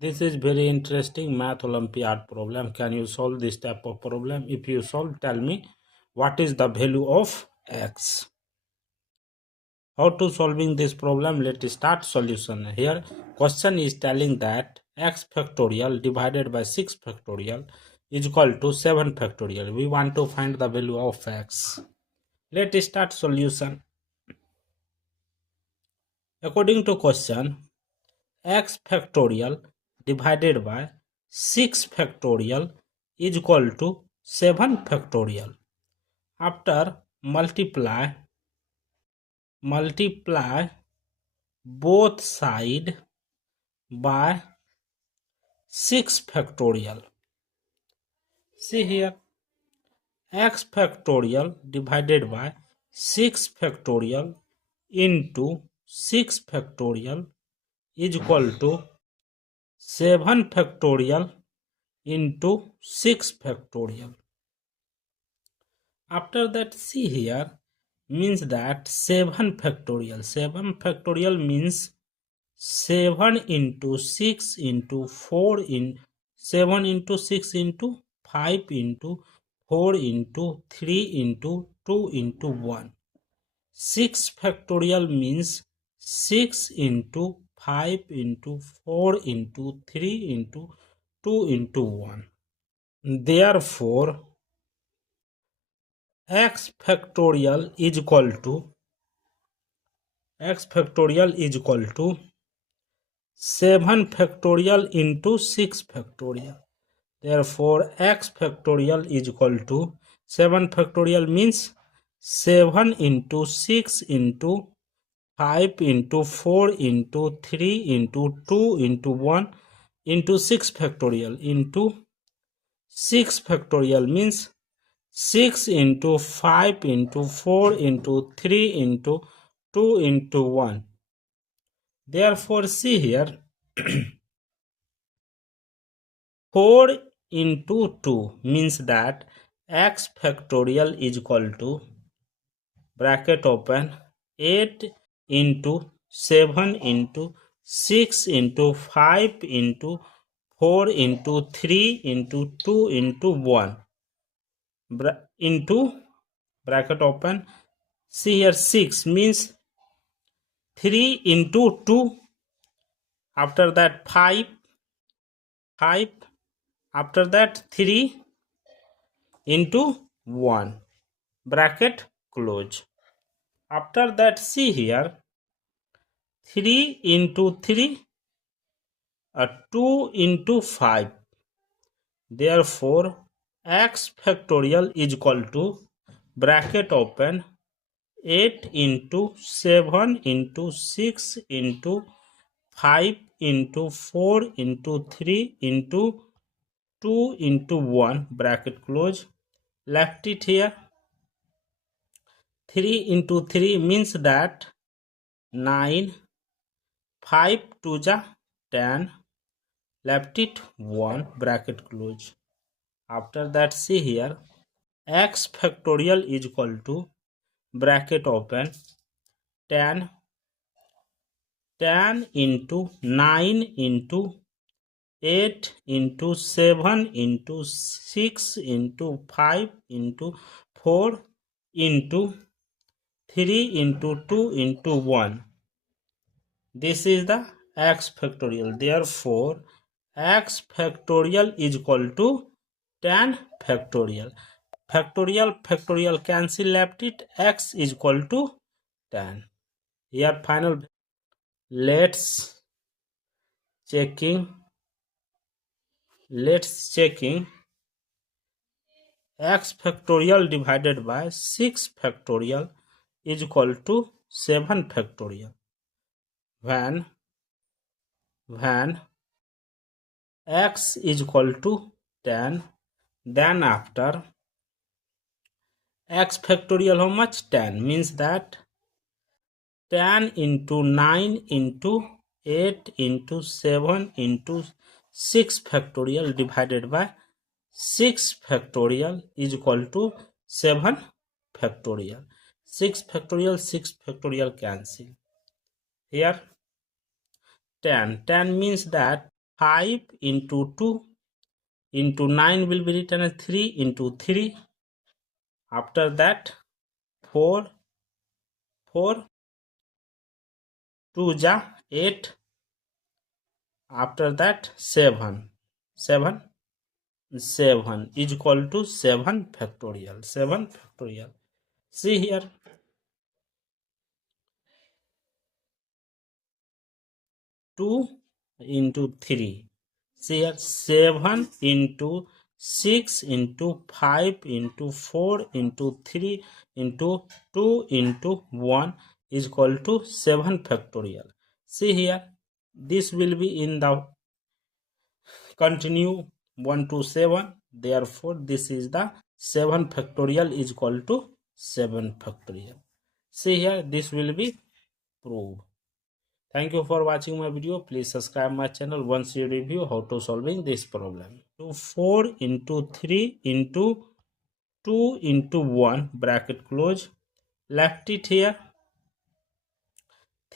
This is very interesting math Olympiad problem. Can you solve this type of problem? If you solve, tell me what is the value of x. How to solving this problem? Let's start solution. Here question is telling that x factorial divided by 6 factorial is equal to 7 factorial. We want to find the value of x. Let's start solution. According to question, x factorial divided by 6 factorial is equal to 7 factorial. After multiply both side by 6 factorial. See here, x factorial divided by 6 factorial into 6 factorial is equal to 7 factorial into 6 factorial. After that, see here, means that 7 factorial. 7 factorial means 7 into 6 into 4 in 7 into 6 into 5 into 4 into 3 into 2 into 1. 6 factorial means 6 into 5 into 4 into 3 into 2 into 1. Therefore, x factorial is equal to 7 factorial into 6 factorial. Therefore, x factorial is equal to 7 factorial means 7 into 6 into 5 into 4 into 3 into 2 into 1 into 6 factorial into 6 factorial means 6 into 5 into 4 into 3 into 2 into 1. Therefore, see here, 4 into 2 means that x factorial is equal to bracket open 8 into 7 into 6 into 5 into 4 into 3 into 2 into 1 into bracket open. See here, 6 means 3 into 2. After that 5. After that 3 into 1 bracket close. After that, see here, 3 into 3 2 into 5. Therefore, x factorial is equal to bracket open 8 into 7 into 6 into 5 into 4 into 3 into 2 into 1 bracket close. Left it here. 3 into 3 means that 9. 5 to the 10. Left it 1 bracket close. After that, see here, x factorial is equal to bracket open 10 into 9 into 8 into 7 into 6 into 5 into 4 into 3 into 2 into 1. This is the x factorial. Therefore, x factorial is equal to 10 factorial. Factorial cancel, left it, x is equal to 10. Here final. Let's checking x factorial divided by 6 factorial is equal to 7 factorial. When x is equal to 10, then after x factorial how much? 10 means that 10 into 9 into 8 into 7 into 6 factorial divided by 6 factorial is equal to 7 factorial. 6 factorial cancel. Here 10 means that 5 into 2 into 9 will be written as 3 into 3. After that 4 2 ja 8. After that 7 is equal to 7 factorial. 7 factorial. See here, 2 into 3. See here, 7 into 6 into 5 into 4 into 3 into 2 into 1 is equal to 7 factorial. See here, this will be in the continue 1 to 7. Therefore, this is the 7 factorial is equal to 7 factorial. See here, this will be proved. Thank you for watching my video. Please subscribe my channel once you review how to solving this problem. 4 into 3 into 2 into 1 bracket close. Left it here.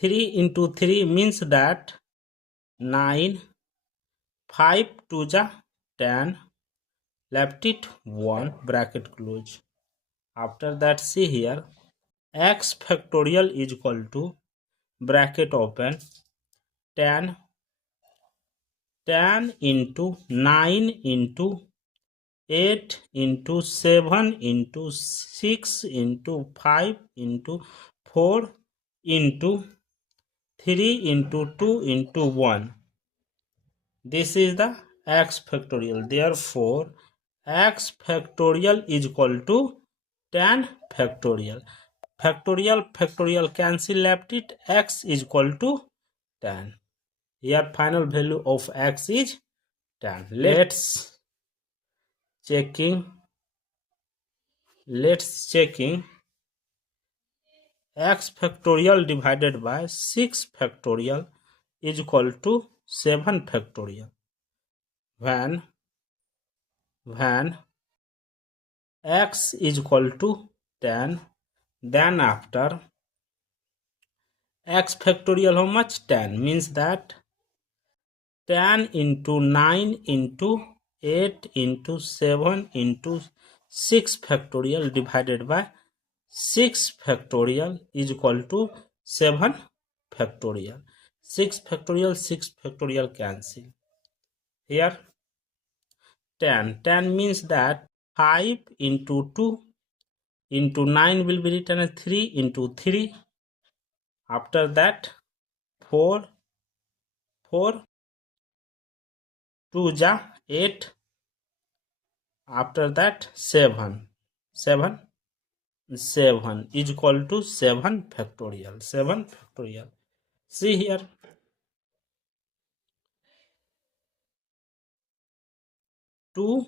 3 into 3 means that 9. 5 2 ja 10. Left it 1 bracket close. After that, see here, x factorial is equal to bracket open 10 into 9 into 8 into 7 into 6 into 5 into 4 into 3 into 2 into 1. This is the x factorial. Therefore, x factorial is equal to 10 factorial. Factorial cancel, left it, x is equal to 10. Here final value of x is 10. Let's checking x factorial divided by 6 factorial is equal to 7 factorial. When x is equal to 10, then after x factorial how much? 10, means that 10 into 9 into 8 into 7 into 6 factorial divided by 6 factorial is equal to 7 factorial. 6 factorial cancel. Here 10 means that 5 into 2 into 9 will be written as 3 into 3. After that 4 2 ja 8. After that 7 is equal to 7 factorial. 7 factorial. See here, 2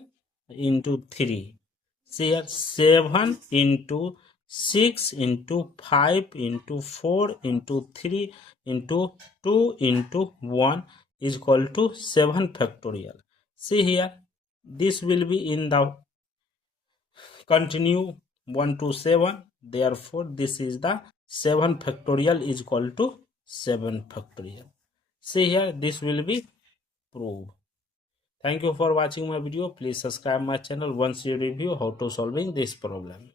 into 3. See here, 7 into 6 into 5 into 4 into 3 into 2 into 1 is equal to 7 factorial. See here, this will be in the continue 1 to 7. Therefore, this is the 7 factorial is equal to 7 factorial. See here, this will be proved. Thank you for watching my video. Please subscribe my channel once you review how to solving this problem.